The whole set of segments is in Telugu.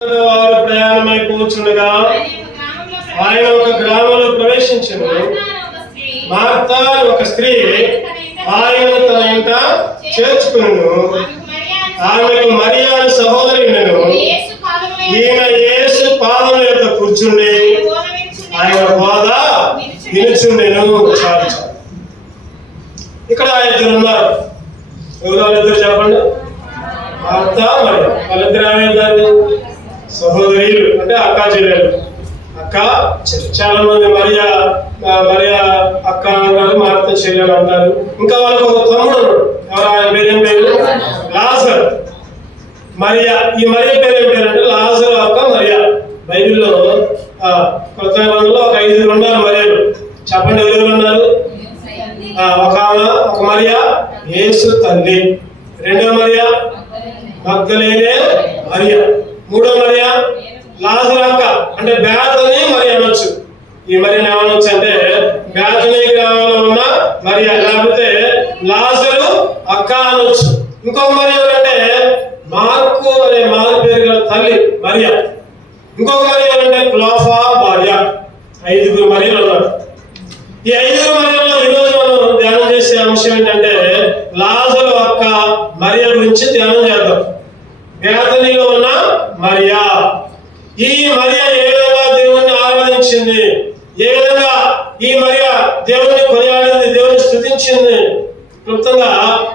వారు ప్రయాణమై కూర్చుండగా ఆయన ఒక గ్రామంలో ప్రవేశించెను. మార్తా అని ఒక స్త్రీ ఆయన తన ఇంట చేర్చుకును. ఆమెకు మరియా అని సహోదరి ఉండెను. ఈయన యేసు పాదముల యొద్ద కూర్చుండి ఆయన బోధ వినుచుండెను. చాలు చాలు. ఇక్కడ ఇద్దరు ఉన్నారు. ఎవరు ఇద్దరు చెప్పండి? మార్తా మరియా. వాళ్ళిద్దరు ఏమవుతారు? సహోదరులు, అంటే అక్క చెల్లెలు. అక్క చాలా మంది మరియా అక్క అంటారు, మార్తా చెల్లెలు అంటారు. ఇంకా వాళ్ళకి ఒక తమ్ముడు. ఎవరు? ఆయన పేరేం పేరు? లాజరు. మరియా. ఈ మరియా పేరు ఏం పేరు అంటే లాజరు అక్క మరియా. బైబిల్లో కొత్త నిబంధనలో ఒక 5 ఉన్నారు మరియలు. చెప్పండి ఎవరెవరు ఉన్నారు? ఒక మరియా యేసు తల్లి, రెండో మరియా మగ్దలేనే మరియా, మూడో మరియా లాజరు అక్క. అంటే బేతనీ మరియా అనొచ్చు. ఈ మరియని ఏమనొచ్చు అంటే బేతనీ గ్రామంలో ఉన్న మరియా, లేకపోతే లాజరు అక్క అనొచ్చు. ఇంకొక మరియా ఎవరంటే మార్కు అనే మారు పేరు గల తల్లి మరియా. ఇంకొక మరియా అంటే క్లోఫా భార్య. 5 మరియలు ఉన్నారు. ఈ 5 మరియల్లో ఈరోజు మనం ధ్యానం చేసే అంశం ఏంటంటే లాజరు అక్క మరియా గురించి ధ్యానం చేద్దాం. బేతనీలో ఉన్న మరియా. ఈ మరియా ఏ విధంగా దేవుణ్ణి ఆరాధించింది, ఏ విధంగా ఈ మరియా దేవుణ్ణి కొనియాడింది, దేవుని స్తుతించింది. క్లుప్తంగా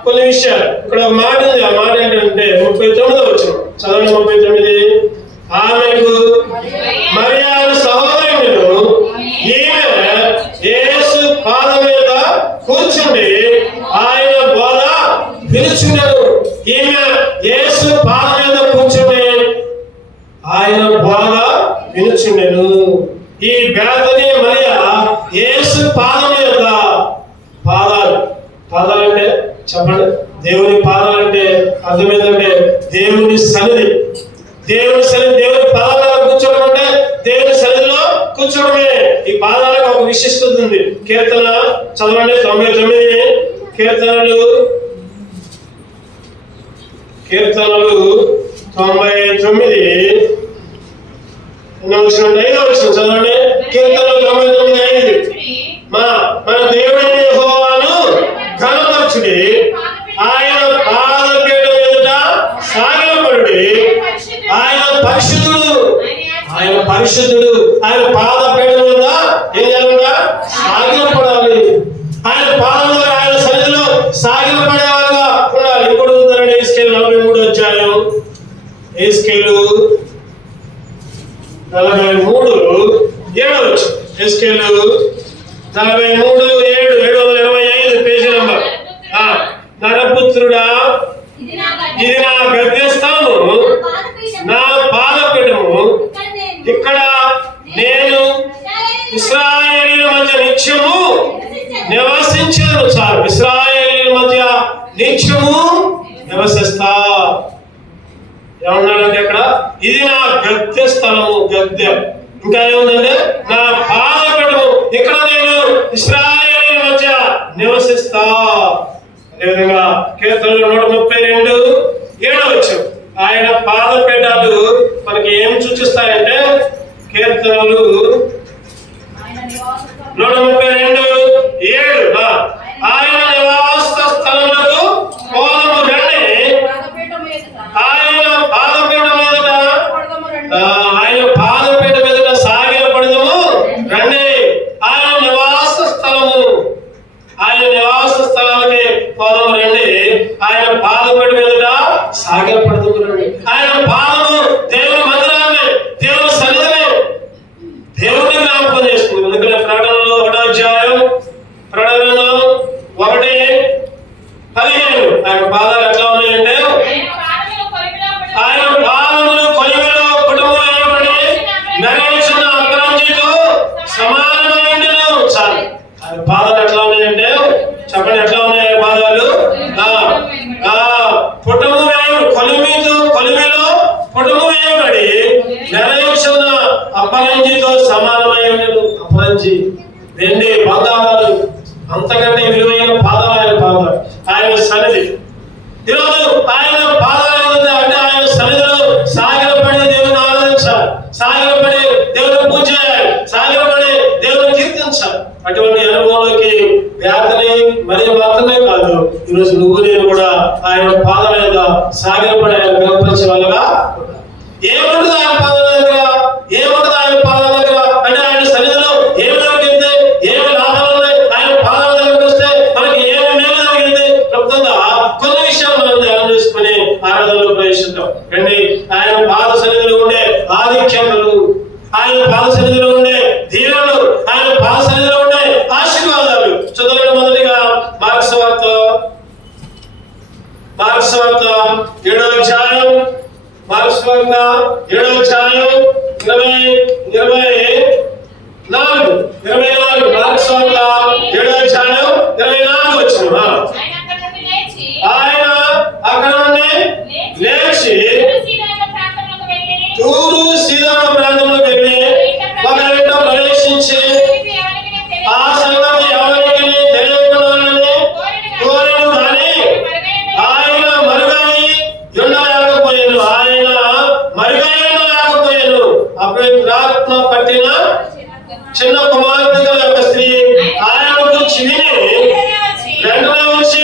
కొన్ని విషయాలు. ఇక్కడ ఒక మాట ఉంది. ఆ మాట ఏంటంటే 39వ వచనం చదవండి. 39. ఆమెకు మరియా సహోదరి ఉండెను. ఈమె యేసు పాదం మీద కూర్చుండి ఆయన బోధ వినుచుండెను. ఈమె యేసు పాదం మీద కూర్చుండి ఆయన బోధ వినుచుండెను. ఈ బేతనీ మరియా యేసు పాదం మీద, పాదాలు అంటే చెప్పండి, దేవుని పాదాలంటే అర్థం ఏంటంటే దేవుని సన్నిధి. దేవుని సన్నిధి, దేవుని పాదాల కూర్చోవడం అంటే దేవుని సన్నిధిలో కూర్చోవడమే. ఈ పాదాలకు ఒక విశిష్టత ఉంది. కీర్తన చదవండి. 99 కీర్తనలు 99 5వ వచనం చదవండి. కీర్తనలు 99:5. మన దేవుడైన యెహోవాను ఘనపరచుడి, ఆయన పాదపీఠం ఎదుట సాగిలపడుడి. ఆయన పరిశుద్ధుడు, ఆయన పరిశుద్ధుడు. ఆయన పాదపీఠం మీద ఏం చేయాలంట? సాగిలపడాలి. ఆయన పాదంలో, ఆయన సన్నిధిలో సాగిలపడేవారుగా ఉండాలి. ఇంకోటి చూద్దారండి. ఎస్కేలు 43వ అధ్యాయం. ఎస్కేలు 43:7. ఎస్కేలు 43:7, 725 పేజీ నంబర్. నరపుత్రుడా, ఇది నా గద్యస్థానము, నా పాదపీఠము. ఇక్కడ నేను ఇశ్రాయేలీయుల మధ్య నిత్యము నివసించను. చాలు. ఇశ్రాయేలీయుల మధ్య నిత్యము నివసిస్తా. ఏమన్నాడంటే అక్కడ ఇది నా గద్య స్థలము. గద్య. ఇంకా ఏముందంటే నా పాదపీఠము, ఇక్కడ నేను ఇశ్రాయేలీయుల మధ్య నివసిస్తా. అదేవిధంగా కీర్తనలు 132:7. ఆయన పాదపీఠాలు మనకి ఏం సూచిస్తాయంటే కీర్తనలు 132:7 ఆయన నివాస స్థలములకు పోదము రండి, ఆయన పాదపీఠం మీదట, ఆయన పాదపీఠం మీదట సాగిలపడదము రండి. ఆయన నివాస స్థలము, ఆయన నివాస స్థలాలకి పోదము రండి. ఆయన పాదపీఠం మీదట సాగిలపడదము రండి. ఆయన పాదము దేవుని మందిరాన్ని, దేవుని సన్నిధిని, దేవుని జ్ఞాపకం చేసుకుంది. ఎందుకంటే ప్రకటనలో 1వ అధ్యాయం, ప్రకటన 1:15 ఆయన పాదాలు ఎట్లా ఉన్నాయంటే ఆయన పాదములు కొలిమిలో కుటుంబం ఏర్పడి నెరవేర్చిన అపరాజితో సమానమైనను. చాలు. ఆయన పాదాలు ఎట్లా ఉన్నాయంటే చెప్పండి, ఎట్లా ఉన్నాయి ఆయన పాదాలు? కుటుంబం కొలిమిలో కుటుంబం ఏర్పడి నెరవేర్చిన అపరంజితో సమానమైనను. అపరంజి, వెండి, బంగారాలు అంతకంటే విలువైన పాదాలు ఆయన పాదాలు. ఆయన సన్నిధి. ఈరోజు ఆయన పాదాలు అంటే ఆయన సన్నిధిలో సాగిలపడి దేవుని సాగిలపడి దేవుని పూజ చేయాలి, సాగిలపడి దేవుని కీర్తించాలి. అటువంటి అనుభవంలోకి బేతని మరి మాత్రమే కాదు, ఈరోజు నువ్వు నేను కూడా ఆయన పాదాల మీద సాగిలపడి ఆయన కనపరిచే వాళ్ళగా ఏముంటుంది ఆయన పాదాల దగ్గర, ఏముంటుంది ఆయన పాదాల దగ్గర అంటే ఆయన సన్నిధిలో ఏమి దొరికింది, ఏమి లాభాలు ఉన్నాయి, ఆయన పాదాల దగ్గరకు వస్తే మనకి ఏమి మేలు జరిగింది చెప్తుందా కొన్ని విషయాలు మనం ధ్యానం చేసుకుని ఆరాధనలో ప్రవేశిస్తాం. రండి, ఆయన పాద సన్నిధిలో ఉండే ఆధిక్యతలు, ఆయన పాద సన్నిధిలో ఉండే దీవెనలు, ఆయన పాద సన్నిధిలో ఉండే ఆశీర్వాదాలు చదవండి. మొదటిగా మార్కు సువార్త 7వ అధ్యాయం, మార్కు సువార్త 7వ అధ్యాయం 24 మార్కు సువార్త 7వ అధ్యాయం 24 వచనం. ఆయన అక్కడ నుండి లేచి తూరు సీదోను ప్రాంతంలోకి వెళ్ళి ఒక ఇంట ప్రవేశించి ఆ సంగతి ఎవరికి తెలియకుండానే కోరెను కానీ ఆయన మరుగై ఉండలేకపోయాను. అపవిత్రాత్మ పట్టిన చిన్న కుమార్తె యొక్క స్త్రీ ఆయన గురించి విని వెంటనే వచ్చి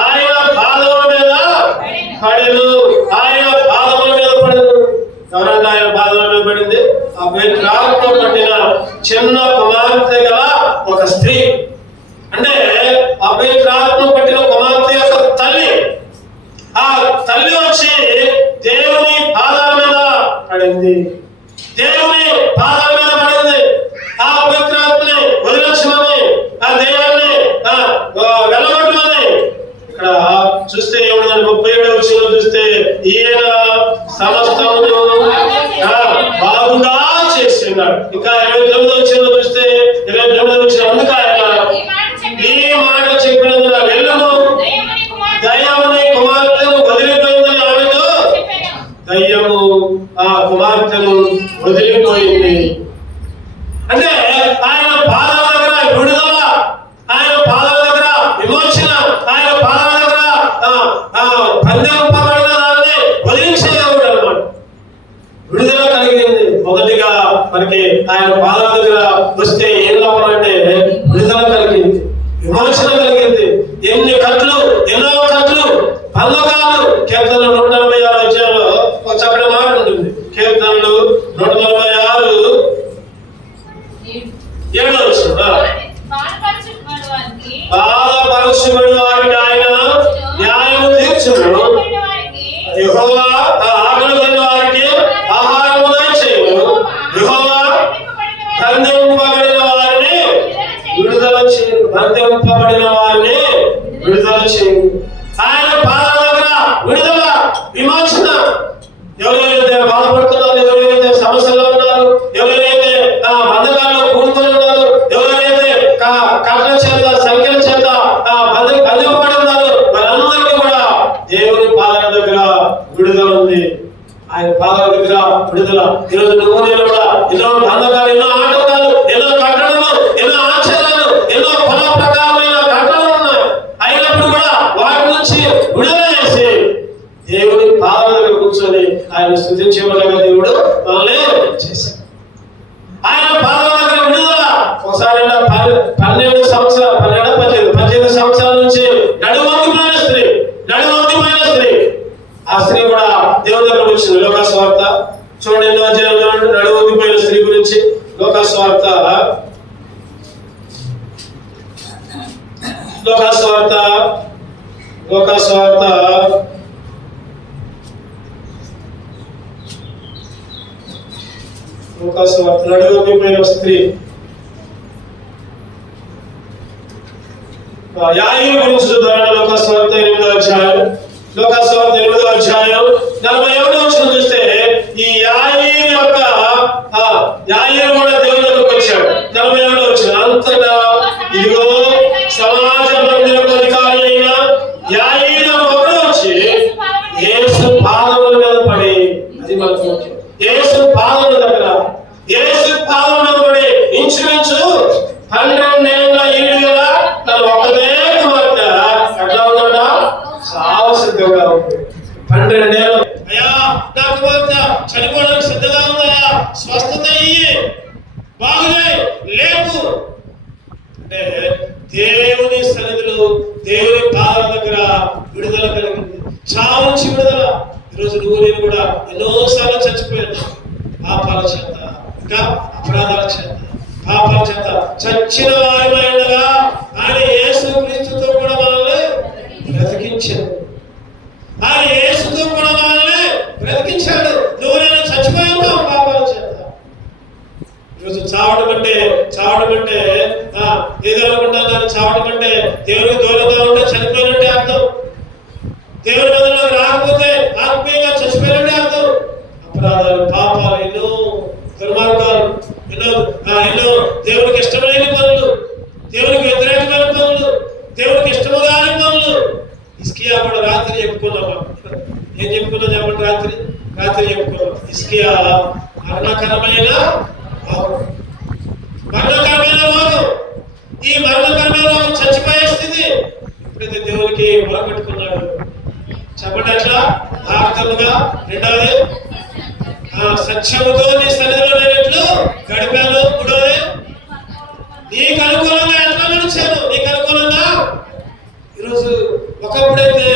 ఆయన పాదముల మీద పడెను. ఆయన పాదముల మీద పడెను. ఎవరంటే ఆయన పాదముల మీద పడింది? అపవిత్రాత్మ పట్టిన చిన్న కుమార్తె గల ఒక స్త్రీ. అంటే అపవిత్రాత్మ పట్టిన కుమార్తె యొక్క తల్లి, ఆ తల్లి వచ్చి దేవుని పాదాల మీద పడింది. దేవుని పాదాల మీద పడింది. ఆ అపవిత్రాత్మని వదిలించమని, ఆ దయ్యాన్ని వెళ్ళగొట్టమని. ఇక్కడ చూస్తే ఏముందని 37వ వచనంలో చూస్తే ఈయన సమస్తమును బాగుగా చేస్తున్నాడు. ఇంకా 29వ వచనంలో చూస్తే 29వ వచనం అందుకు ఆయన ఈ మాట చెప్పినందున వెళ్ళము, దయ్యముని కుమార్తెను వదిలిపోయిందని ఆమెతో, దయ్యము ఆ కుమార్తెను వదిలిపోయింది. అంటే ఆయన పాదాల దగ్గర విడుదల, ఆయన పాదాల దగ్గర విమోచన, ఆయన పాదాల దగ్గర బంధింపబడిన దాన్ని వదిలించేవాడు అన్నమాట. విడుదల కలిగింది. మొదటిగా మనకి ఆయన పాదాల దగ్గర వస్తే ఏం లాభం అంటే విడుదల కలిగింది, విమోచన కలిగింది. ఎన్ని కట్లు, ఎన్నో కట్లు, బంధకాలు. కీర్తనలు 146 అధ్యాయంలో ఒక చక్కటి మాట ఉంటుంది. కీర్తనలు 146 7వ వచనం. బాధపరచుబడి వారికి ఆయన న్యాయము తీర్చును, యెహోవా ఆకలిగొన్న వారికి ఆహారము దయచేయును, యెహోవా బంధింపబడిన వారిని విడుదల చేయును, బంధింపబడిన వారిని విడుదల చేయును. ఆయన పాదాల దగ్గర విడుదల, విమోచన. ఎవరైతే బాధపడుతున్నారు, ఎవరైతే సమస్యలో ఉన్నారు, ఎవరైతే బంధకాల్లో కూడుకొని ఉన్నారు, ఎవరైతే కట్ల చేత సంఖ్యల చేత బంధింపబడి ఉన్నారు, వారందరికీ కూడా దేవుని పాదాల దగ్గర విడుదల ఉంది. ఆయన పాదాల దగ్గర విడుదల. ఈరోజు నువ్వు నేను కూడా ఎన్నో బంధకాలు, ఎన్నో ఆటంకాలు, ఎన్నో కట్టడలు, ఎన్నో ఆచారాలు, ఎన్నో కుల ప్రకారమైన కట్టడలు ఉన్నాయి. అయినప్పుడు కూడా వాటి నుంచి విడుదల చేసి దేవుని పాదాల దగ్గర కూర్చొని ఆయన స్తుతించేవాళ్ళగా దేవుడు మనల్ని చేశాడు. ఆయన పాదాల దగ్గర విడుదల. ఒకసారి 12 సంవత్సరాలు 18 సంవత్సరాల నుంచి నడువంగిపోయిన స్త్రీ, ఆ స్త్రీ కూడా దేవుని దగ్గర వచ్చింది. లోకాసు వార్త చూడండి, 8వ అధ్యాయంలో నడువంగిపోయిన స్త్రీ గురించి. లోకాసు వార్త 8వ నడువంగిపోయిన స్త్రీ యాయీరు గురించి చూద్దాం. లోకాసు వార్త 8వ అధ్యాయం 47వ వచనం చూస్తే ఈ యాయీరు కూడా దేవుని దగ్గరకు వచ్చాడు. 47వ వచనం. అంతటా ఇదిగో సమాజ మందిరపు అధికారి అయిన యాయీరు ఒకడు వచ్చి యేసు పాదముల మీద పడి, అది మనకు ముఖ్యం, యేసు పాదముల దగ్గర, యేసు పాదముల మీద పడి ఇంచుమించు 12 ఏళ్ల ఈడు గల తన ఒక్కదే కుమార్తె ఎట్లా ఉందంట? సావ సిద్ధంగా ఉంది. 12 ఏళ్ళు. అయ్యా స్వస్థత ఇయ్యి, బాగులే, లేపు అంటే దేవుని సన్నిధిలో దేవుని పాదాల దగ్గర విడుదల కలిగింది. చావు నుంచి విడుదల. ఈరోజు నువ్వు నేను కూడా ఎన్నోసార్లు చచ్చిపోయాను. పాపాల చేత, ఇంకా అపరాధాల చేత, పాపాల చేత చచ్చిన వారిమై ఉండగా ఆయన యేసు క్రీస్తుతో కూడా మనల్ని బ్రతికించాడు. ఆయన యేసుతో కూడా మనల్ని బ్రతికించాడు. నువ్వు నేను చచ్చిపోయి ఉన్నావు పాపాల చేత. ఈరోజు చావడం అంటే ఏదో అనుకుంటాను. చావడం అంటే దేవుడికి దూరంగా ఉంటే చనిపోయినట్టే అర్థం. దేవుడి మందిలో రాకపోతే ఆత్మీయంగా చచ్చిపోయినట్టే అర్థం. అపరాధాలు, పాపాలు, ఎన్నో దుర్మార్గాలు, ఎన్నో దేవుడికి ఇష్టమైన పనులు, దేవుడికి వ్యతిరేకమైన పనులు, దేవుడికి ఇష్టము కాని పనులు. హిజ్కియా కూడా రాత్రి చెప్పుకున్నామా? ఏం చెప్పుకున్నాం చెప్పండి? రాత్రి చెప్పుకున్నాం. హిజ్కియా మరణకరమైన రోగం. ఈ మరణకరమైన రోగం చచ్చిపోయే స్థితి. ఎప్పుడైతే దేవునికి మొరపెట్టుకున్నాడు చెప్పండి అట్లా ఆర్థముగా. రెండవది సత్యముతో నీ సన్నిధిలో నేనెట్లు గడిపాను. మూడవది నీకు అనుకూలంగా ఎట్లా నడిచాను. నీకు అనుకూలంగా ఈరోజు ఒకప్పుడైతే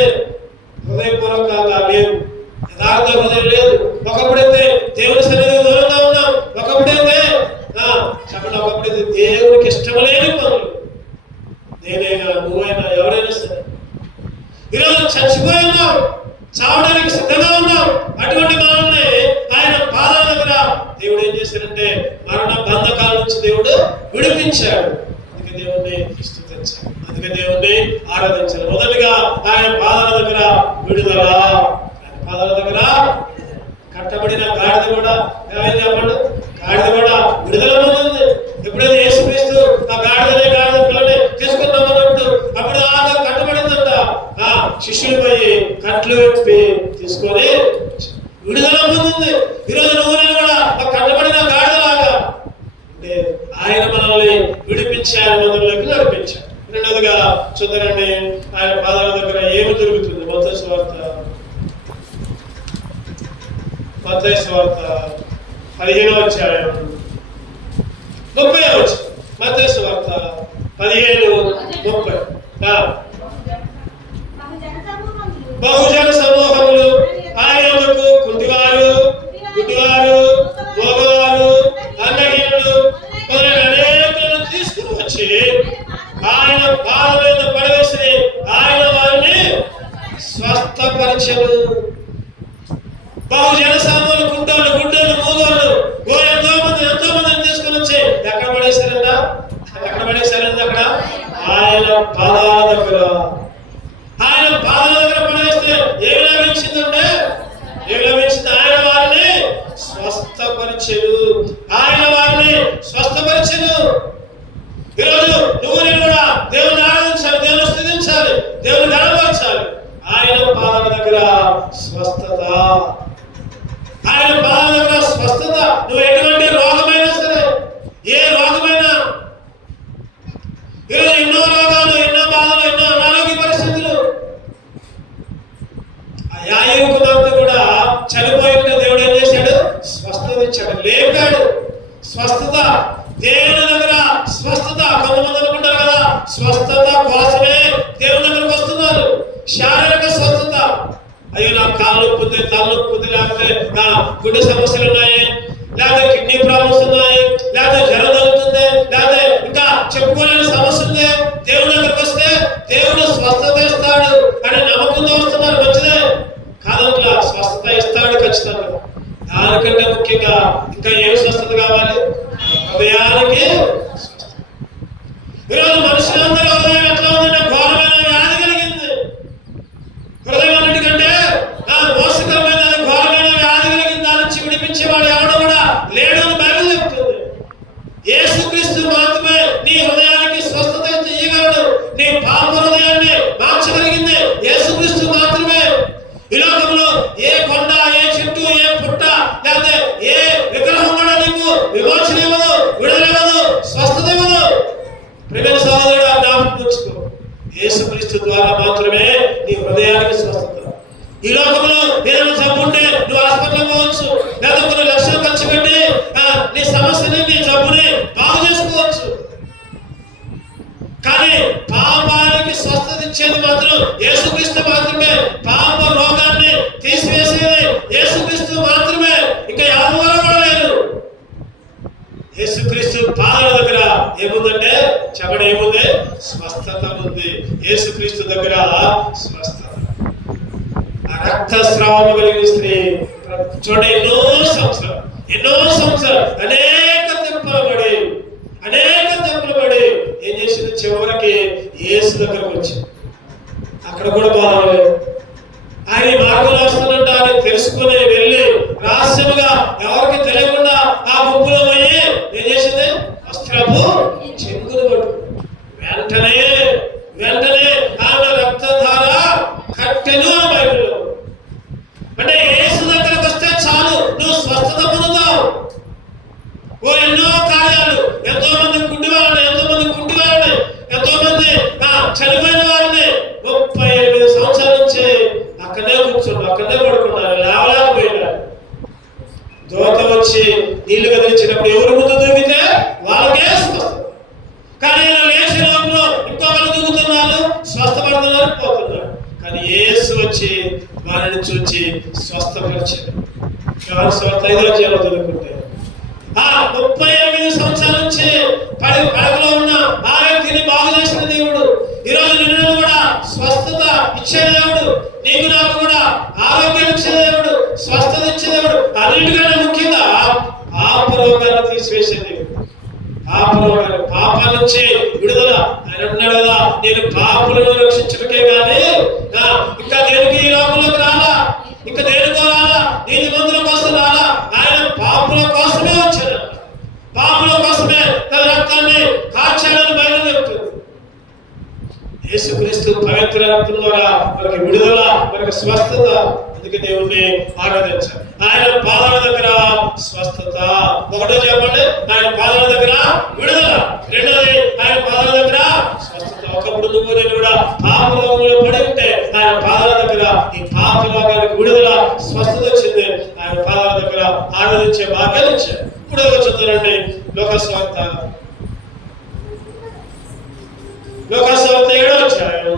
హృదయపూర్వకంగా లేదు, యథార్థ హృదయం లేదు. ఒకప్పుడైతే దేవుని సన్నిధికి దూరంగా ఉన్నాం. ఒకప్పుడైతే చెప్పండి, ఒకప్పుడైతే దేవునికి ఇష్టం లేని పనులు. నేనైనా, నువ్వైనా, ఎవరైనా సరే ఈరోజు చచ్చిపోయి ఉన్నాం, చావడానికి సిద్ధంగా ఉన్నాం. అటువంటి మనల్ని ఆయన పాదాల దగ్గర దేవుడు ఏం చేశాడంటే మరణ బంధకాల నుంచి దేవుడు విడిపించాడు. అందుకే దేవుణ్ణి స్తుతించాలి, అందుకే దేవుణ్ణి ఆరాధించాలి. మొదటిగా ఆయన పాదాల దగ్గర విడుదల. ఆయన పాదాల దగ్గర కట్టబడిన గాడిద కూడా ఏమైంది చెప్పండి? గాడిద కూడా విడుదల పొందింది. ఎప్పుడైతే యేసుక్రీస్తు ఆ గాడిద పిల్లని తీసుకున్నామన్నప్పుడు అప్పుడు దాకా కట్టబడిందంట. శిష్యులు పోయి కట్లు విప్పి తీసుకొని విడుదల పొందింది. ఈరోజు నువ్వు నేను కూడా కట్టబడిన గాడిదలాగా అంటే ఆయన మనల్ని విడిపించి ఆయన మందిరంలోకి నడిపించాడు. రెండవదిగా చూద్దారండి, ఆయన పాదాల దగ్గర ఏమి దొరుకుతుంది? మత్తయి సువార్త 15వ అధ్యాయం 30వ వచనం. మత్తయి సువార్త 15:30. బహుజన సమూహములు ఆయన యొద్దకు కుంటివారు, గుడ్డివారు, మోగవారు, అందహీనులు మొదలైన అనేకులను తీసుకుని వచ్చి ఆయన పాదం మీద పడవేసి ఆయన వారిని స్వస్థపరచెను. బహుజన సమూహములు, కుంటోళ్ళు, గుడ్డోళ్ళు, మూగోళ్ళు, ఎంతో మందిని తీసుకుని వచ్చి ఎక్కడ పడేశారంట? అక్కడ ఆయన పాదాల దగ్గర. ఆయన పాదాల దగ్గర పడేస్తే ఏమి లభించిందంటే ఆయన వారిని స్వస్థపరిచెను. ఈరోజు నువ్వు నేను కూడా దేవుని ఆరాధించాలి, దేవుని స్తుతించాలి, దేవుని గణపరచాలి. ఆయన పాదాల దగ్గర స్వస్థత. ఆయన పాదాల దగ్గర స్వస్థత. నువ్వు ఎటువంటి రోగమైనా సరే, ఏ రోగమైనా, ఈరోజు ఎన్నో రోగాలు, ఎన్నో బాధలు, ఎన్నో అనారోగ్య పరిస్థితులు. యాయేలు కుమార్తె కూడా చనిపోయిన దేవుడు ఏం చేశాడు? స్వస్థత ఇచ్చాడు, లేపాడు. స్వస్థత దేవుని దగ్గర స్వస్థత. కొంతమంది అనుకుంటారు కదా స్వస్థత కోసమే దేవుని దగ్గరకు వస్తున్నారు. శారీరక స్వస్థత. అయ్యో నాకు కాలు నొప్పి ఉంది, తల నొప్పి ఉంది, లేకపోతే నా గుండె సమస్యలు ఉన్నాయి, లేకపోతే కిడ్నీ ప్రాబ్లమ్స్ ఉన్నాయి, లేకపోతే జ్వరం తగ్గుతుంది, లేకపోతే ఇంకా చెప్పుకోలేని సమస్య ఉంది. దేవుని దగ్గరకు వస్తే దేవుడు స్వస్థత ఇస్తాడు అని నమ్మకంతో వస్తున్నారు. మంచిదే కాదంట్లా, స్వస్థత ఇస్తాడు ఖచ్చితంగా. దానికంటే ముఖ్యంగా ఇంకా ఏమి స్వస్థత కావాలి? హృదయానికి. ఈరోజు మనుషులందరూ హృదయం ఎట్లా ఉందంటే ఘోరమైన వ్యాధి కలిగింది. హృదయం అన్నిటికంటే మోసకరమైన ఘోరమైన వ్యాధి కలిగింది. దాని నుంచి విడిపించేవాడు ఎవడో కూడా లేడు అని బైబిల్ చెప్తుంది. యేసుక్రీస్తు మాత్రమే నీ హృదయానికి స్వస్థత ఇవ్వగలడు. నీ పాప హృదయాన్ని మార్చగలిగింది యేసుక్రీస్తు మాత్రమే. ఈ లోకంలో ఏ కొండ, ఏ చెట్టు, ఏ పుట్ట, లేకపోతే ఏ విగ్రహం కూడా నీకు విమోచన ఇవ్వదు, విడుదల ఇవ్వదు, స్వస్థత ఇవ్వదు. ప్రియమైన సహోదరుడు, జ్ఞాపకం ఉంచుకో, యేసుక్రీస్తు ద్వారా మాత్రమే నీ హృదయానికి స్వస్థత. ఈ లోకంలో ఏదైనా జబ్బు ఉంటే నువ్వు హాస్పిటల్ పోవచ్చు, లేదా కొన్ని లక్షలు ఖర్చు పెట్టి యేసుక్రీస్తు పాదాల దగ్గర ఏముందంటే చెప్పడం ఏముంది? స్వస్థత ఉంది. యేసుక్రీస్తు దగ్గర స్వస్థత. ఆ రక్తస్రావం కలిగిన స్త్రీ చూడండి, ఎన్నో సంవత్సరాలు అనేక తెప్పలు పడి ఏం చేసింది? చివరికి యేసు దగ్గరకు వచ్చింది. అక్కడ కూడా బాధలేదు. ఆయన మార్గంలో వస్తున్నట్టు ఆయన తెలుసుకుని వెళ్ళి రహస్యముగా ఎవరికి తెలియకుండా ఆ గుంపులో పోయి ఏం చేసింది? వస్త్రపు చెంగును పట్టు వెంటనే ఆమె రక్తధార కట్టెను బైబిల్లో. అంటే యేసు దగ్గరకు వస్తే చాలు, నువ్వు స్వస్థత పొందుతావు. ఎన్నో కార్యాలు, ఎంతో మంది కుంటి వాళ్ళని, ఎంతో మంది చనిపోయిన వారిని 38 సంవత్సరాల నుంచి అక్కడే కూర్చున్నారు, అక్కడే పడుకున్నారు, లేవలేకపోయినారు. దోత వచ్చి నీళ్లు కదిలించినప్పుడు ఎవరు ముందు దూకితే వాళ్ళకే స్వస్థత. కానీ ఇలా లేచి లోపల ఇంకొకరు దూకుతున్నారు, స్వస్థపడుతున్నారు, పోతున్నారు. కానీ యేసు వచ్చి వారిని చూచి స్వస్థపరిచారు. ఐదో అధ్యాయంలో చదువుకుంటే 38 సంవత్సరాల నుంచి పడకలో ఉన్న ఆ వ్యక్తిని బాగు చేసిన దేవుడు ఈరోజు నిన్ను కూడా స్వస్థత ఇచ్చే దేవుడు, నీకు నాకు కూడా ఆరోగ్యం ఇచ్చే దేవుడు, స్వస్థత ఇచ్చే దేవుడు. అన్నిటికన్నా ముఖ్యంగా పాపరోగాన్ని తీసివేసే దేవుడు. పాపాల నుంచి విడుదల. ఆయన అన్నాడు కదా, నేను పాపులను రక్షించడకే కానీ ఇంకా దేనికి ఈ లోకంలోకి రాలా, ఇంకా దేనికో రాలా, నీతి మందుల కోసం రాలా. ఆయన పాపుల కోసమే వచ్చాడు, పాపుల కోసమే తన రక్తాన్ని కార్చాడని బయలు చెప్తుంది. యేసుక్రీస్తు పవిత్ర రక్తం ద్వారా మనకి విడుదల, మనకి స్వస్థత. అందుకే దేవుణ్ణి ఆరాధించాలి. ఆయన పాదాల దగ్గర స్వస్థత. ఒకటో చెప్పండి, ఆయన పాదాల దగ్గర విడుదల. రెండోది, ఆయన పాదాల దగ్గర స్వస్థత. ఒకప్పుడు నువ్వు నేను కూడా పాపలోకంలో పడి ఉంటే ఆయన పాదాల దగ్గర ఈ పాపలోకానికి విడుదల, స్వస్థత వచ్చింది. ఆయన పాదాల దగ్గర ఆరాధించే భాగ్యాలు ఇచ్చారు. మూడవ చదువుతారండి, లోకస్వార్త 7వ అధ్యాయం.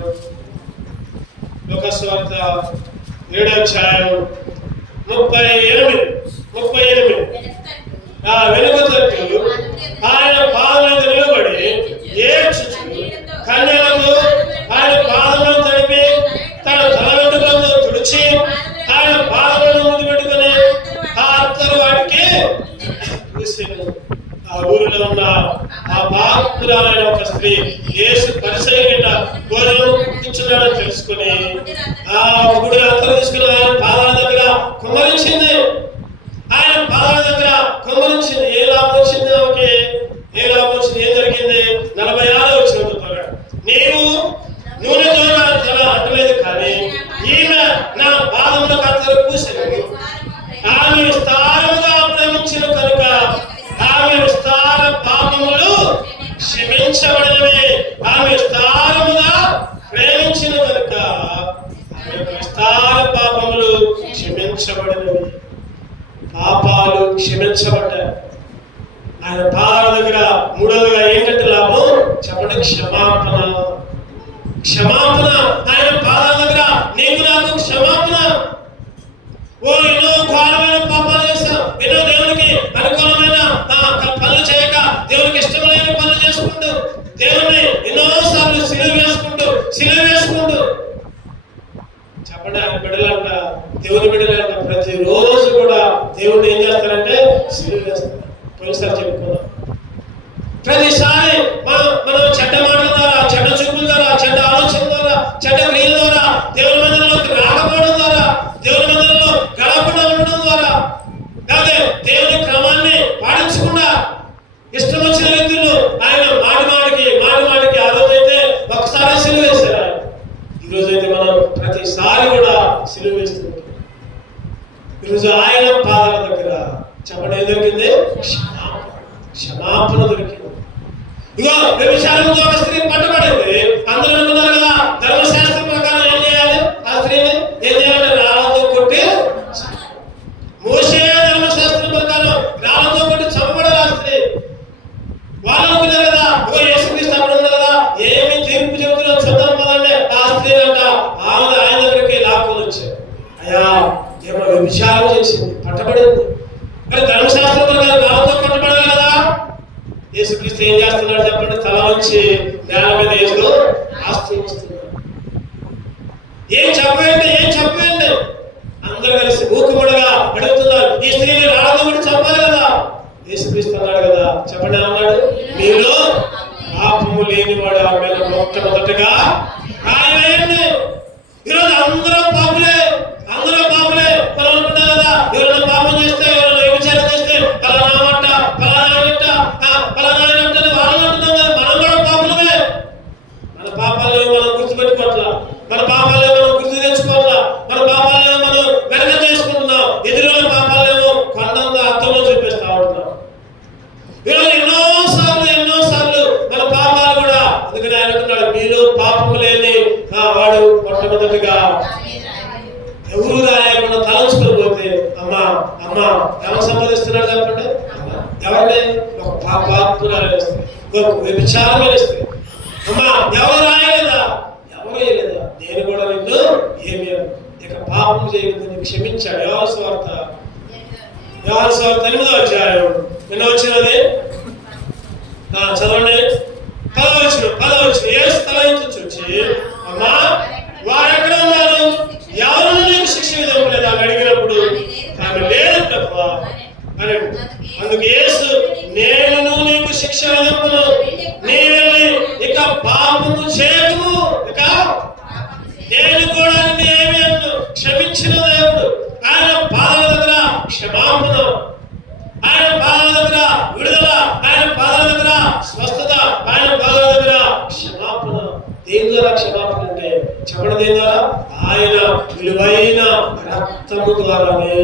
లోకస్వార్త 7వ అధ్యాయం 38. వెనుక తట్టు ఆయన పాదముల నిలబడి ఏడ్చుచు కన్యలకు ఆయన పాదములను తడిపి తన తల వెంట్రుకలతో తుడిచి ఆయన పాదములను ముందు పెట్టుకుని ఆ అత్తరు వాటికి ఆ ఊరిలో ఉన్న ఆ పాపురాలైన ఒక స్త్రీ యేసు పరిసయ్య భోజనం ఇచ్చున్నాడని తెలుసుకుని ఆ గుడి అత్తరు తీసుకుని ఆయన పాదాల దగ్గర కుమ్మరించింది. ఆయన పాదాల దగ్గర కుమ్మరించింది. ఏ లాభం వచ్చింది ఆమెకి? ఏం జరిగింది? 46వ వచనం. నీవు నూనెతో నా తల అంటలేదు, కానీ ఈమె నా పాదములకు అత్తరు పూసింది. ఆమె విస్తారముగా ప్రేమించిన కనుక ఆమె విస్తార పాపములు క్షమించబడినవి. ఆమె విస్తారముగా ప్రేమించిన కనుక ఆమె విస్తార పాపములు క్షమించబడినవి. పాపాలు క్షమించబడ్డాయి. ఆయన పాదాల దగ్గర మూడవగా ఏంటంటే లాభం చెప్పండి? క్షమాపణ. ఆయన పాదాల దగ్గర నీకు నాకు క్షమాపణ. ఎన్నో ఘోరమైన పాపాలు చేస్తాం, ఎన్నో దేవునికి అనుకూలమైన పనులు చేయక దేవునికి ఇష్టమైన పనులు చేసుకుంటూ దేవుణ్ణి ఎన్నోసార్లు సిలువ వేసుకుంటూ చెప్పండి. ఆయన బిడ్డలంట, దేవుని బిడ్డలంట, ప్రతిరోజు కూడా దేవుణ్ణి ఏం చేస్తారంటే సిలువ వేస్తారు. పోయినసారి చెప్పుకున్నాం. ప్రతిసారి మనం చెడ్డ మాటల ద్వారా, చెడ్డ చూపుల ద్వారా, చెడ్డ ఆలోచన ద్వారా, చెడ్డ క్రియల ద్వారా, దేవుని మందిరంలోకి రాకపోవడం ద్వారా, దేవుని మందిరంలో గడపకుండా ఉండడం ద్వారా, లేకపోతే దేవుని క్రమాన్ని పాటించకుండా ఇష్టం వచ్చిన వ్యక్తులు ఆయన మాటి ఆ రోజైతే ఒకసారి సిలువ వేశారు. ఈ రోజైతే మనం ప్రతిసారి కూడా సిలువ వేస్తున్నాం. ఈరోజు ఆయన పాదాల దగ్గర చెప్పడం ఏం దొరికింది? క్షమాపణ దొరికింది. ఇగో వ్యభిచారంతో ఒక స్త్రీ పట్టబడింది. అందరూ అనుకున్నారు కదా, ధర్మశాస్త్రం ప్రకారం ఏం చేయాలి? ఆ స్త్రీని ఏం చేయాలంటే రాళ్ళతో కొట్టి, మోషే ధర్మశాస్త్రం ప్రకారం రాళ్ళతో కొట్టి చంపబడాలి ఆ స్త్రీ. వాళ్ళు అనుకున్నారు కదా, ఇగో యేసుక్రీస్తు అక్కడ ఉన్నారు కదా, ఏమి తీర్పు చెబుతున్నాం చూద్దాం పదండి. ఆ స్త్రీ అంట ఆయన దగ్గరికి లాక్కొని వచ్చారు. అయ్యా ఏమో వ్యభిచారం చేసింది, పట్టబడింది. మరి ధర్మశాస్త్రం ప్రకారం రాళ్ళతో కొట్టబడాలి కదా, యేసుక్రీస్తు ఏం చేస్తున్నాడు చెప్పండి? తల వచ్చి నేల మీద వేస్తూ ఆస్తుస్తున్నాడు. ఏం చెప్పండి అందరూ కలిసి మూకుముడుగా అడుగుతున్నారు. ఈ స్త్రీని రాళ్ళతో చంపాలి కదా. యేసుక్రీస్తు అన్నాడు కదా, చెప్పండి అన్నాడు, మీలో పాపము లేనివాడు ఆమె మీద మొట్టమొదటిగా రాయి వేయండి. ఈరోజు అందరూ పాపులే. మనం అనుకుంటాం కదా, ఎవరైనా పాపం చేస్తే, ఎవరైనా వ్యభిచారం చేస్తే ఫలానా అంట ఫలానా అంటే వాళ్ళు అంటున్నాం కదా. మనం కూడా పాపులమే. మన పాపాలను మనం గుర్తుపెట్టుకోవట్లా, మన పాపాలను మనం గుర్తు తెచ్చుకోవట్లా, మన పాపాలను మనం వెనక చేసుకుంటున్నాం. ఎదురుల పాపాలేమో కొండంగా అర్థంలో చూపిస్తా ఉంటున్నాం. ఈరోజు ఎన్నోసార్లు మన పాపాలు కూడా, అందుకని ఆయన అంటున్నాడు, మీలో పాపము లేని వాడు మొట్టమొదటిగా ఎవరు రాయకుండా తలంచుకొని పోతే అమ్మా ఎవరు సంపాదిస్తున్నాడు చెప్పండి? ఎవరిని? ఒక పాపాత్మురాలు వేస్తే, ఒక వ్యభిచారం వేస్తే, అమ్మా ఎవరు రాయలేదా? ఎవరు వేయలేదా? నేను కూడా నిన్ను ఏమి ఇక పాపం చేయకుండా క్షమించాడు. యోహాను సువార్త 8వ అధ్యాయం నిన్న వచ్చినది చదవండి. 10వ యేసు తల ఎత్తుచి వచ్చి, అమ్మా వారు ఎక్కడ ఉన్నారు? ఎవరు నీకు శిక్ష విధింపలేదు అని అడిగినప్పుడు ఆమె లేదు ప్రభువా అని. అందుకు యేసు, నేను నీకు శిక్ష విధింపను, నీ వెళ్ళి ఇక పాపము చేయకు. ఇక నేను కూడా నేనేమి క్షమించిన దేవుడు. ఆయన పాదాల దగ్గర క్షమాపణ, ఆయన పాదాల దగ్గర విడుదల, ఆయన పాదాల దగ్గర స్వస్థత, ఆయన పాదాల దగ్గర క్షమాపణ. దేని ద్వారా క్షమాపణ అంటే చెప్పడం దేని ద్వారా? ఆయన విలువైన రక్తము ద్వారానే.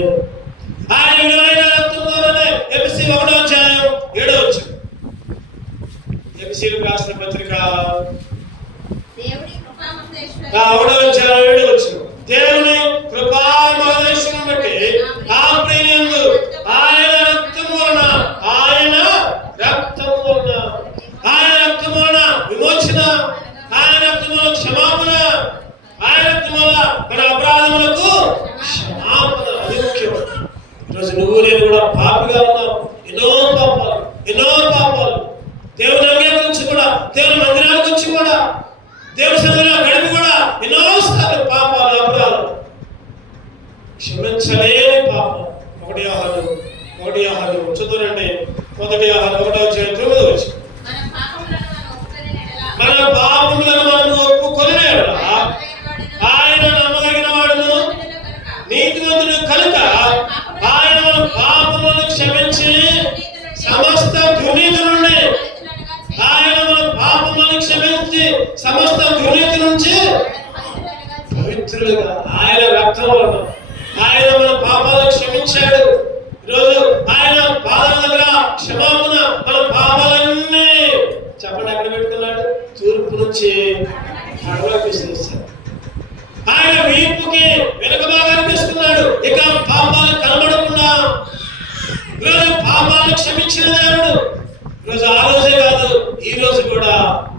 ఆయన విలువైన రక్తము ద్వారానే. ఎఫెసీ 1వ అధ్యాయం 7వ వచనం. ఎఫెసీయులకు రాసిన పత్రిక 1వ అధ్యాయం 7వ వచనం. దేవుని కృపా మహేశ్వరుని బట్టి ఆ ప్రేమయందు ఆయన రక్తము వలన విమోచన, ఆయన రక్తము వలన క్షమాపణ, ఆయన రక్తము వలన మన అపరాధములకు క్షమాపణ. అది ముఖ్యం. ఈరోజు నువ్వు నేను కూడా పాపిగా ఉన్నావు. ఎన్నో పాపాలు దేవుని అంగీకరించి కూడా, దేవుని మందిరానికి వచ్చి కూడా, దేవుని సన్నిధిలో గడిపి కూడా ఎన్నోసార్లు పాపాలు అపరాధాలు క్షమించలేని పాపం. 1 యోహాను చదువురండి. 1 యోహాను 1వ అధ్యాయం 9వ వచనం. మన పాపములను మనం ఒప్పుకొనిన యెడల ఆయన నమ్మదగిన వాడును నీతిమంతుడు కనుక ఆయన మన పాపములను క్షమించి సమస్త దుర్నీతి నుండి, ఆయన మన పాపములను క్షమించి సమస్త దుర్నీతి నుంచి పవిత్రులుగా, ఆయన రక్తం వలన ఆయన మన పాపాలను క్షమించాడు. ఈరోజు ఆయన పాదాల దగ్గర క్షమాపణ, మన పాపాలన్నీ చెప్పండి ఎక్కడ పెట్టుకున్నాడు? తూర్పు నుంచి పడవలోకి విసిరేశాడు. ఆయన వీపుకి వెనుక భాగాన్ని తీసుకున్నాడు. ఇక పాపాలు కనబడకుండా ఈరోజు పాపాలను క్షమించిన దేవుడు. ఈరోజు ఆ రోజే కాదు, ఈ రోజు కూడా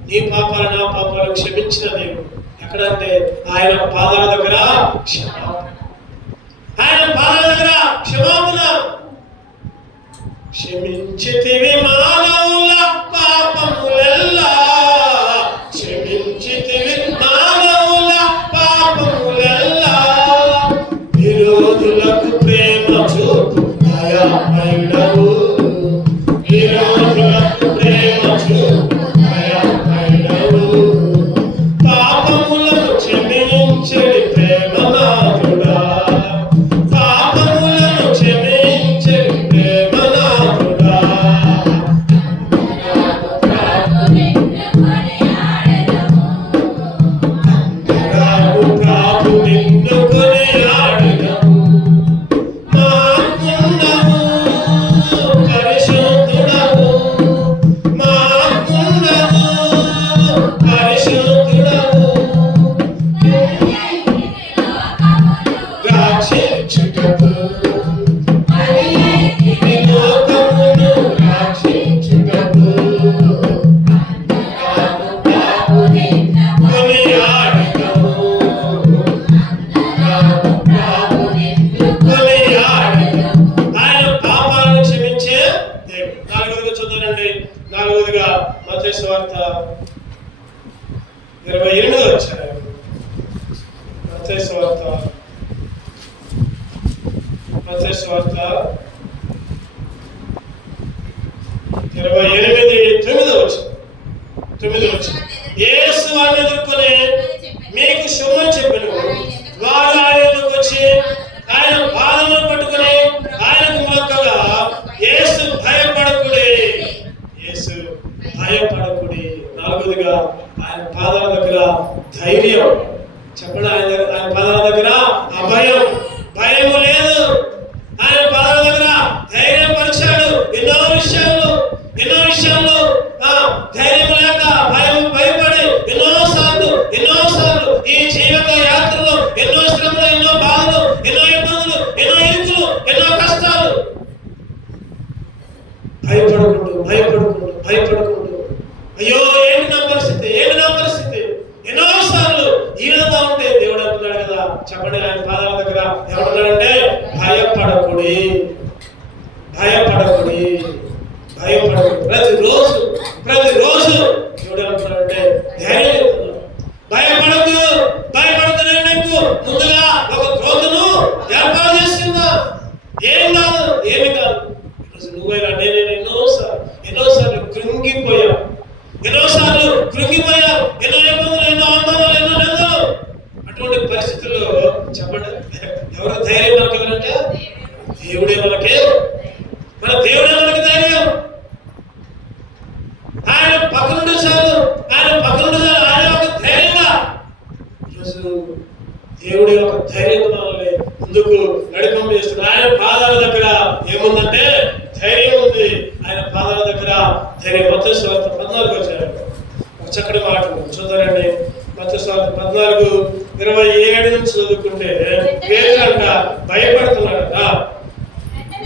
నీ పాపాలు నా పాపాలు క్షమించిన దేవుడు. ఎక్కడంటే ఆయన పాదాల దగ్గర క్షమాపణ, ఆయన పాదాల దగ్గర క్షమాపణ. క్షమించితివి మానవుల పాపములెల్లా, క్షమించితివి మానవుల పాపములెల్లా, విరోధులకు ప్రేమ చూపు దయామయుడవు, విరోధులకు ప్రేమ చూపు దయామయుడవు, పాపములను క్షమించడి ప్రేమనాథుడా, పాపములను క్షమించడి ప్రేమనాథుడా. ప్రభు నిన్ను కొనియాడెదము, మా పుణ్యము పరిశుద్ధుడవు, మా పుణ్యము సువార్త 28వ అధ్యాయం. మత్తయి సువార్త 28:9. యేసు వారిని ఎదుర్కొని మీకు శుభం చెప్పెను. వారు ఆయన ఎదురుకు వచ్చి ఆయన పాదములు పట్టుకుని ఆయనకు మొక్కగా, యేసు భయపడకుడి, యేసు భయపడకుడి. 4వదిగా ఆయన పాదాల దగ్గర ధైర్యం. చెప్పండి, ఆయన పాదాల దగ్గర అభయం, భయము లేదు. ఆయన పాదాల దగ్గర ధైర్యం పరిచాడు. ఎన్నో విషయాల్లో ధైర్యం లేక భయపడి ఎన్నోసార్లు ఈ జీవిత యాత్రలో ఎన్నో శ్రమలు, ఎన్నో బాధలు, ఎన్నో ఇబ్బందులు, ఎన్నో ఇరుకులు, ఎన్నో కష్టాలు, భయపడుకుంటూ అయ్యో ఏంటి నా పరిస్థితి ఎన్నోసార్లు ఈ విధంగా ఉంటే దేవుడు అంటున్నాడు కదా, చెప్పండి, ఆయన పాదాల దగ్గర ఏమంటున్నాడంటే భయపడకుడి. ప్రతిరోజు దేవుడు ఏమంటున్నాడంటే ధైర్యం. భయపడుతున్నా నీకు ముందుగా ఒక క్రోధను ఏర్పాటు చేసిందా? ఏమి కాదు. నువ్వైనా నేనైనా ఎన్నోసార్లు కృంగిపోయా, ఎన్నో ఇబ్బందులు, ఎన్నో అనుభవాలు, ఎన్నో నిందలు. అటువంటి పరిస్థితుల్లో చెప్పండి, ఎవరు ధైర్యం మనకంటే దేవుడే మనకి ధైర్యం. ఆయన పక్కనుండి చాలు, ఆయన ఒక ధైర్యంగా. ఈరోజు దేవుడి యొక్క ధైర్యం మనల్ని ముందుకు నడిపం చేస్తున్నాడు. ఆయన పాదాల దగ్గర ఏముందంటే ధైర్యం ఉంది. ఆయన పాదాల దగ్గర ధైర్యం. మత్తయి సువార్త 14 వచ్చారు. ఒక చక్కటి మాట చూద్దారండి. మత్తయి సువార్త 14:27 నుంచి చదువుకుంటే పేతురు భయపడుతున్నాడట.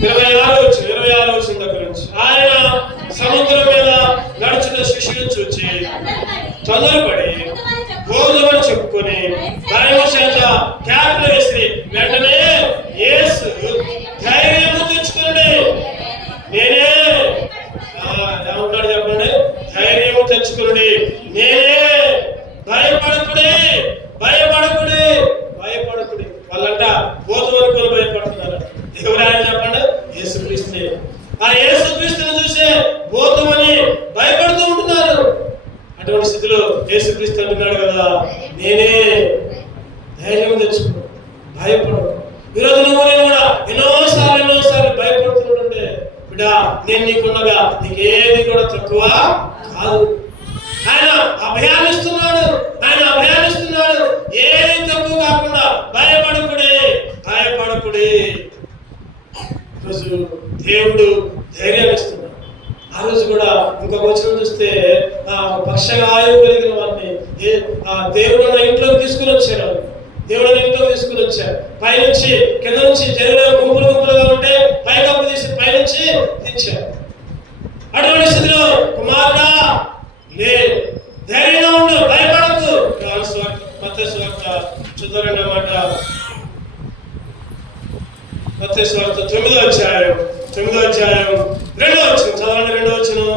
26 వచ్చిన దగ్గర నుంచి ఆయన సముద్రం మీద నడుచున్న శిష్యులను చూచి తొందరపడి గోధుమని చెప్పుకొని భయం చేత క్యాప్లు వేసి వెంటనే యేసు ధైర్యము తెచ్చుకుని నేనే ఏమంటాడు చెప్పండి, ధైర్యము తెచ్చుకుని నేనే, భయపడకుడి. వాళ్ళంట గోధుమనుకొని భయపడుతున్నారు. ఎవరు ఆయన చెప్పండి? యేసుక్రీస్తే. ఆ యేసుక్రీస్తుని చూసే గోధుమని భయపడుతూ ఉంటున్నారు. అటువంటి స్థితిలో యేసుక్రీస్తు అంటున్నాడు కదా, నేనే, ధైర్యం తెచ్చుకో, భయపడు. ఈరోజు నేను కూడా ఎన్నోసార్లు భయపడుతుంటే, బిడ్డా నేను నీకున్నగా నీకేది కూడా తక్కువ కాదు. ఆయన అభయాన్ని ఇస్తున్నాడు. ఏది తక్కువ కాకుండా భయపడకుడి. ఈరోజు దేవుడు ధైర్యాన్ని ఇస్తున్నాడు. ఆ రోజు కూడా ఇంకొక వచనం చూస్తే పక్షవాయువు కలిగిన వారిని దేవుడు ఇంట్లోకి తీసుకుని వచ్చారు. పైనుంచి కింద నుంచి జనులు గుంపులుగా ఉంటే పైకప్పు తీసి పైనుంచి దించారు. అటువంటి స్థితిలో కుమారుడా లే, ధైర్యంగా ఉండు, భయపడకు. మత్తయి సువార్త చూద్దారండి అన్నమాట. మత్తయి సువార్త 9వ అధ్యాయం 2వ వచనం చదవండి. 2వ వచనం,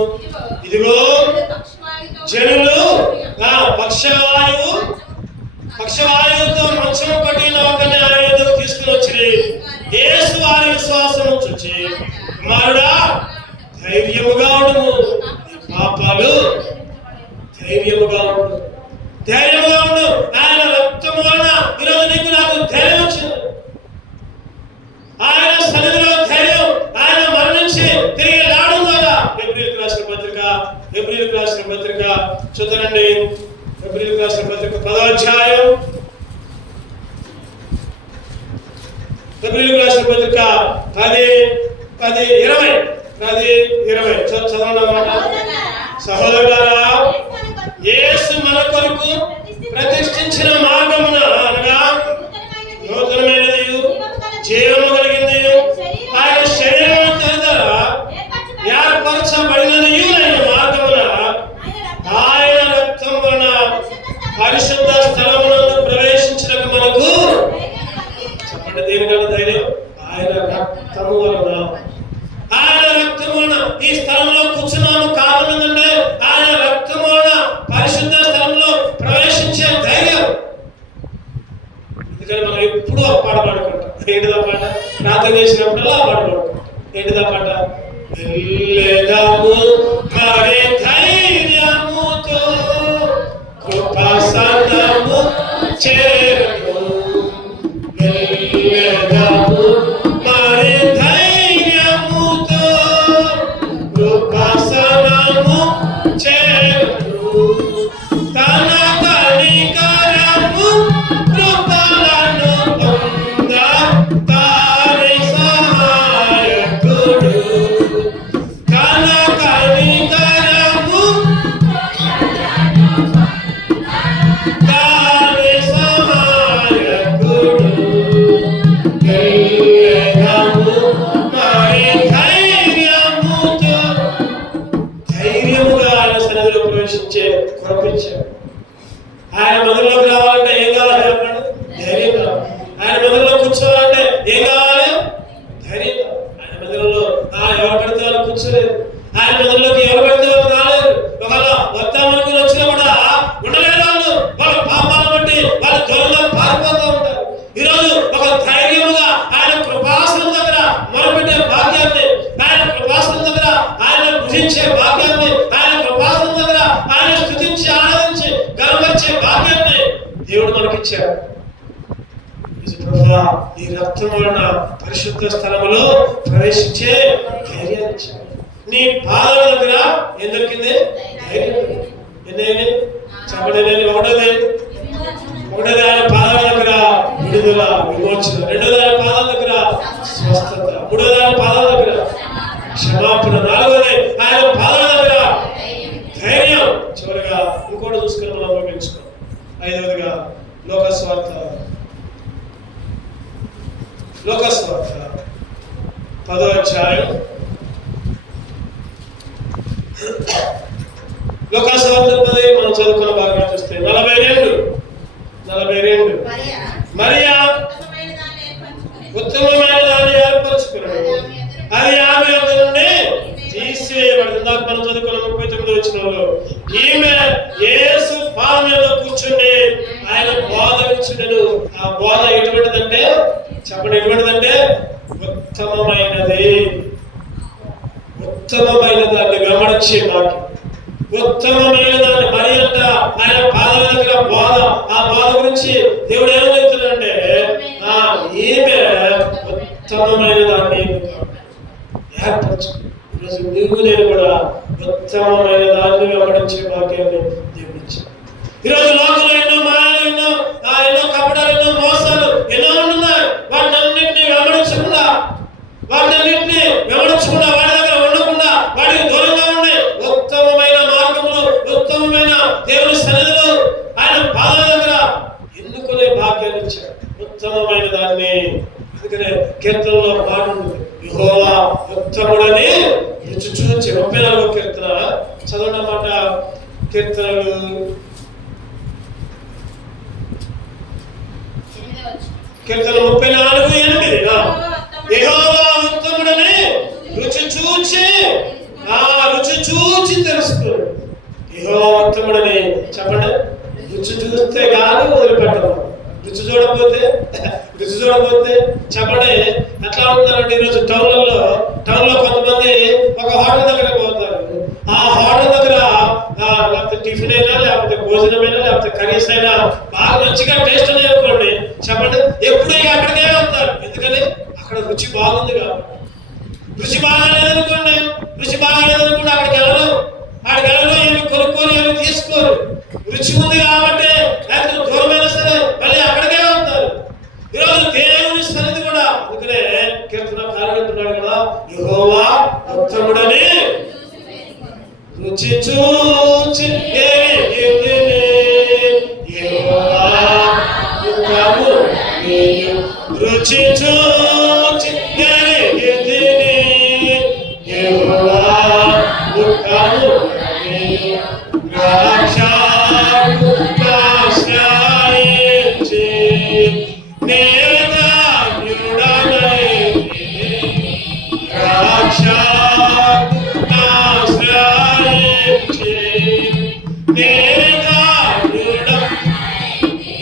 ఇదిగో జనులు పక్షవాయువుతో మంచం పట్టిన ఒకరిని ఆయన ఎదురు తీసుకుని వచ్చి యేసు వారి విశ్వాసము చూచి, కుమారుడా ధైర్యముగా ఉండు, పాపాలు ధైర్యముగా ఉండు. ఆయన రక్తము వలన ఈరోజు నీకు నాకు ధైర్యం వచ్చింది. ఆయన సన్నిధిలో ధైర్యం, ఆయన మరణించి తిరిగి రావడం ద్వారా. ఎబ్రీయులకు రాసిన పత్రిక చూద్దారండి. ఎబ్రీయులకు రాసిన పత్రిక 10వ అధ్యాయం. ఎబ్రీయులకు రాసిన పత్రిక 10:20 చదవనమాట. సహోదరులారా, యేసు మన కొరకు ప్రతిష్ఠించిన మార్గమున అనగా నూతనమైనది, జీవము కలిగింది, ఆయన శరీరం ఏర్పరచబడినది మార్గమున ఆయన రక్తం వలన పరిశుద్ధ స్థలమునందు ప్రవేశించడానికి మనకు, చెప్పండి దేనికన్నా ధైర్యం, ఆయన రక్తము వలన ఈ స్థలంలో కూర్చున్నాము. కారణం ఏంటంటే ఆయన రక్తం ఒక పాట పాడుకుంటాం. ఏంటిదా పాట? ప్రార్థన చేసినప్పుడల్లా ఆ పాట పాడుకుంటాం. ఏంటిదా పాట? వెళ్ళేదాము మరి ధైర్యముతో కృపాసనము చేరును. వెళ్ళేదాము మరి ధైర్యముతో కృపాసనము చేరును. తన కనికరము కృపలను పొంద తాని సహాయకుడు. తన కనికరము తాని సహాయకుడు. వెళ్ళేదాము మరి ధైర్యముతో. ధైర్యముగా ఆయన సన్నిధిలో ప్రవేశించే కృపించాడు. ఆయన మందిరంలోకి రావాలంటే ఏం కావాలి చెప్పండి? ధైర్యం కావాలి. ఆయన మందిరంలో కూర్చోవాలంటే ఏం కావాలి? ధైర్యం కావాలి. ఆయన మందిరంలో ఎవరు పడితే వాళ్ళు కూర్చోలేదు. ఆయన మందిరంలోకి ఎవరు పడితే వాళ్ళు రాలేదు. ఒకవేళ వద్దామనుకుని వచ్చినా కూడా ఉండలేదు. వాళ్ళ పాపాలను బట్టి వాళ్ళ దూరంగా పారిపోతూ ఉంటారు. ఈరోజు ఒక ధైర్యముగా ఆయన కృపాసనం దగ్గర మొదలుపెట్టే భాగ్యాన్ని, ఆయన కృపాసనం దగ్గర ఆయన భుజించే భాగ్యాన్ని, ఆయన కృపాసనం దగ్గర ఆయన స్తుతించి ఆరాధించి గర్వపరిచే భాగ్యాన్ని దేవుడు మనకిచ్చాడు. ఈ రక్తం వలన పరిశుద్ధ స్థలములో ప్రవేశించే ధైర్యాన్ని ఇచ్చాడు. నీ పాదాల దగ్గర ఏం దొరికింది? ధైర్యం. ఎన్ని చెప్పండి. ఒకటోది ఆయన పాదాల దగ్గర విడుదల, విమోచన. రెండోది ఆయన పాదాల దగ్గర స్వస్థత. మూడోది ఆయన పాదాల దగ్గర క్షమాపణ. నాలుగోది ఆయన పాదాల దగ్గర ధైర్యం. చివరిగా ఇంకోటి చూసుకుని మనం ఉపయోగించుకోం. ఐదవదిగా లోకస్వార్థ 10వ అధ్యాయం లోకస్వార్థ 10 మనం చదువుకున్న భాగంగా చూస్తే 42 మరియా ఉత్తమమైన దాన్ని ఏర్పరచుకున్నాడు. అది ఆమె యొద్ద నుండి తీసివేయబడింది. ఇందాక మనం చదువుకున్న 39వ వచనంలో ఈమె యేసు పాదం మీద కూర్చుని ఆయన బోధ ఇచ్చుడను. ఆ బోధ ఎటువంటిదంటే చెప్పండి, ఎటువంటిదంటే ఉత్తమమైనది. ఉత్తమమైన దాన్ని గమనించే వాక్యం. ఉత్తమమైన దాన్ని మరి అంట ఆయన పాదాల దగ్గర బోధ. ఆ బోధ గురించి దేవుడు ఏమని చెప్తున్నాడంటే ఈమె ఉత్తమమైన దాన్ని ఏర్పరచు. ఈరోజు నువ్వు నేను కూడా ఉత్తమమైన దాన్ని వెంబడించే వాక్యాన్ని దేవుడు ఇచ్చాడు. ఈరోజు లోకంలో ఎన్నో మాయలు, ఎన్నో కపటాలు, ఎన్నో మోసాలు ఎన్నో ఉంటున్నాయి. వాటినన్నింటినీ వెంబడించకుండా వాడి దగ్గర ఉండకుండా వాడికి దూరంగా ఉండి ఉత్తమమైన మార్గంలో, ఉత్తమమైన దేవుని సన్నిధిలో ఆయన పాదాల దగ్గర ఎన్నుకునే భాగ్యాన్ని ఇచ్చాడు. ఉత్తమమైన దాన్ని. అందుకనే కీర్తనలో పాట ఉంటుంది, యెహోవా ఉత్తముడని రుచి చూచి. 34వ కీర్తన చదవడం అన్నమాట. కీర్తనలు 34:8 యెహోవా ఉత్తముడని రుచి చూచి తెలుసుకోండి. యెహోవా ఉత్తముడని చెప్పండి. రుచి చూస్తే కానీ వదిలిపెట్టదు. రుచి చూడకపోతే చెప్పండి. ఎట్లా ఉంటున్నారంటే ఈరోజు టౌన్లో కొంతమంది ఒక హోటల్ దగ్గర పోతారు. ఆ హోటల్ దగ్గర లేకపోతే టిఫిన్ అయినా, లేకపోతే భోజనమైనా, లేకపోతే కర్రీస్ అయినా బాగా మంచిగా టేస్ట్ ఉన్నాయి అనుకోండి, చెప్పండి, ఎప్పుడు అక్కడికే వెళ్తారు. ఎందుకని అక్కడ రుచి బాగుంది కాబట్టి. రుచి బాగాలేదనుకోండి అక్కడికి వెళ్ళరు. ఏమి కొనుక్కొని ఏమి తీసుకోరు. రుచి ఉంది కాబట్టి లేకపోతే దూరమైనా సరే మళ్ళీ అక్కడికే వెళ్తారు. ఈరోజు దేవుని సన్నిధి కూడా. అందుకనే కీర్తనకారుడు అంటున్నాడు కదా, యెహోవా ఉత్తముడని రుచి చూచి యెహోవా ఉత్తముడని రుచి చూచి యెహోవా ఉత్తముడని ద్రాక్షారసాయనిచ్చి నేదాన్యుడనై ద్రాక్షారసాయనిచ్చి నేదాన్యుడనై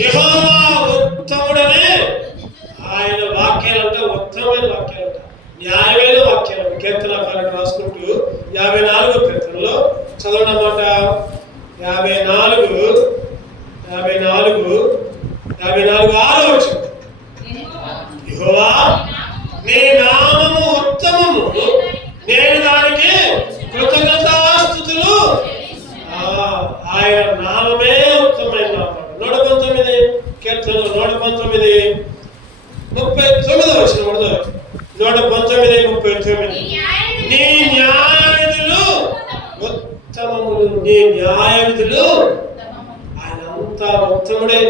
యెహోవా ఉత్తముడని రాసుకుంటూ 54 కీర్తనలో చదవడం అన్నమాట. 54 6వ వచనం. యెహోవా నీ నామము ఉత్తమము, నేను దానికి కృతజ్ఞతాస్తుతులు. ఆయన నామమే ఉత్తమమైన నామం. 119 కీర్తనలు 119:39 వచనం కూడా 119:39. నీ న్యాయవిధులు ఉత్తమములు, నీ న్యాయవిధులు. ఆయన అంతా ఉత్తముడే,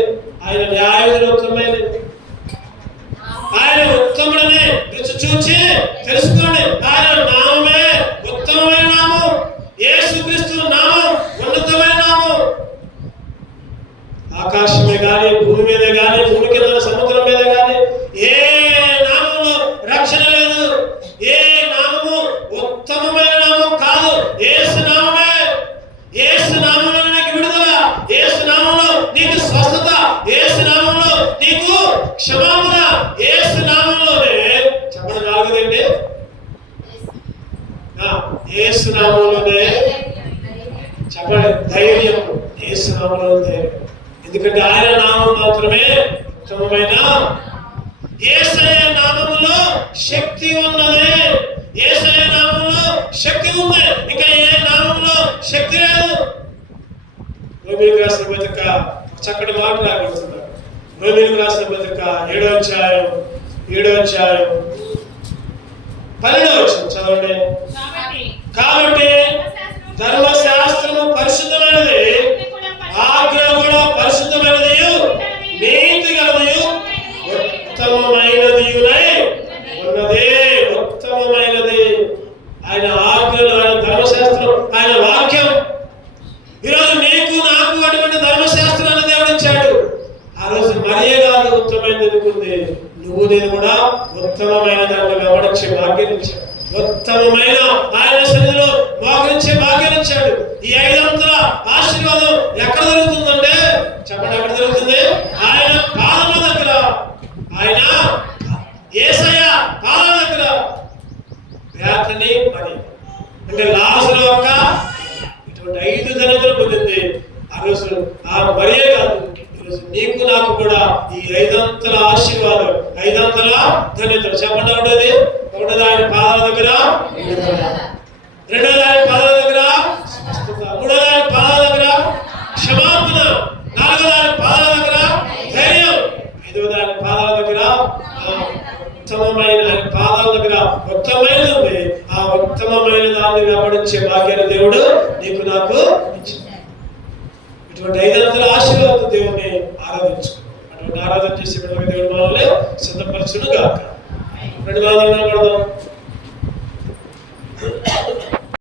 ఆయన న్యాయవిధులు ఉత్తమమైనవి. ఆయన ఉత్తముడని రుచి చూచి తెలుసుకోండి. ఆయన నామమే ఉత్తమమైన నామం. యేసుక్రీస్తు నామం ఉన్నతమైన నామం. ఆకాశమే గాని, భూమి మీద గాని, భూమి కింద సముద్రం మీద గాని ఏ నామములో రక్షణ లేదు. ఏ నామము ఉత్తమమైన నామం కాదు. యేసు నామమే. యేసు నామములో నీకు విడుదల, యేసు నామములో నీకు స్వస్థత, యేసు నామములో నీకు క్షమాపణ, యేసు నామములోనే. చెప్పండి, 4దండి. యేసు నామములోనే. చెప్పండి, ధైర్యం. యేసు నామములో ధైర్యం. ఎందుకంటే ఆయన నామం మాత్రమే ఉత్తమమైన. యేసయ్య నామములో శక్తి ఉన్నది. యేసయ్య నామములో శక్తి ఉంది. ఇంకా ఏ నామములో శక్తి లేదు. రోమీయులకు రాసిన పత్రిక చక్కటి మాట రాబడుతున్నారు. రోమీయులకు రాసిన పత్రిక 7వ అధ్యాయం 12వ వచనం చదవండి. కాబట్టి ధర్మశాస్త్రము పరిశుద్ధమైనది, ఆజ్ఞ కూడా పరిశుద్ధమైనది, నీతి గలది, ఉత్తమమైనది ఉన్నది. ఉత్తమమైనది ఆయన ఆజ్ఞలు, ఆయన ధర్మశాస్త్రం, ఆయన వాక్యం. ఈరోజు నీకు నాకు అటువంటి ధర్మశాస్త్రాన్ని దేవుడు ఇచ్చాడు. ఆ రోజు మరియే కాదు ఉత్తమమైనది అనుకుంది, నువ్వు నేను కూడా ఉత్తమమైన దాన్ని వెంబడించే భాగ్యం ఇచ్చాడు. ఉత్తమమైన ఆయన సన్నిధిలో మోకరించే భాగ్యం ఇచ్చాడు. ఈ 5 అంతల ఆశీర్వాదం ఎక్కడ జరుగుతుందంటే, చెప్పండి ఎక్కడ జరుగుతుంది? ఆయన పాదముల దగ్గర. ఆయన యేసయ్య పాదముల దగ్గర. బేతనీ మరి అంటే లాజరు యొక్క ఇటువంటి 5 ధన్యతలు పొందింది. ఆ రోజు ఆ మరియే కాదు, ఈరోజు నీకు నాకు కూడా ఈ 5 అంతల ఆశీర్వాదం, 5 అంతల ధన్యతలు. చెప్పండి ఒకటోది. ఒకటోది ఆయన పాదాల దగ్గర, రెండోది ఆయన పాదాల దగ్గర స్వస్థత, మూడోది ఆయన పాదాల దగ్గర క్షమాపణ, నాలుగోది ఆయన పాదాల దగ్గర ధైర్యం, 5వది ఆయన పాదాల దగ్గర ఉత్తమమైన. ఆయన పాదాల దగ్గర ఉత్తమమైనది ఉంది. ఆ ఉత్తమమైన దాన్ని వెంబడించే భాగ్యాన్ని దేవుడు నీకు నాకు ఇచ్చింది. ఇటువంటి 5 అంతల ఆశీర్వాదం దేవుడిని ఆరాధించు. అటువంటి ఆరాధన చేసే దేవుడు మనల్ని సిద్ధపరచును గాక. 2 వాదనలు పడదాం.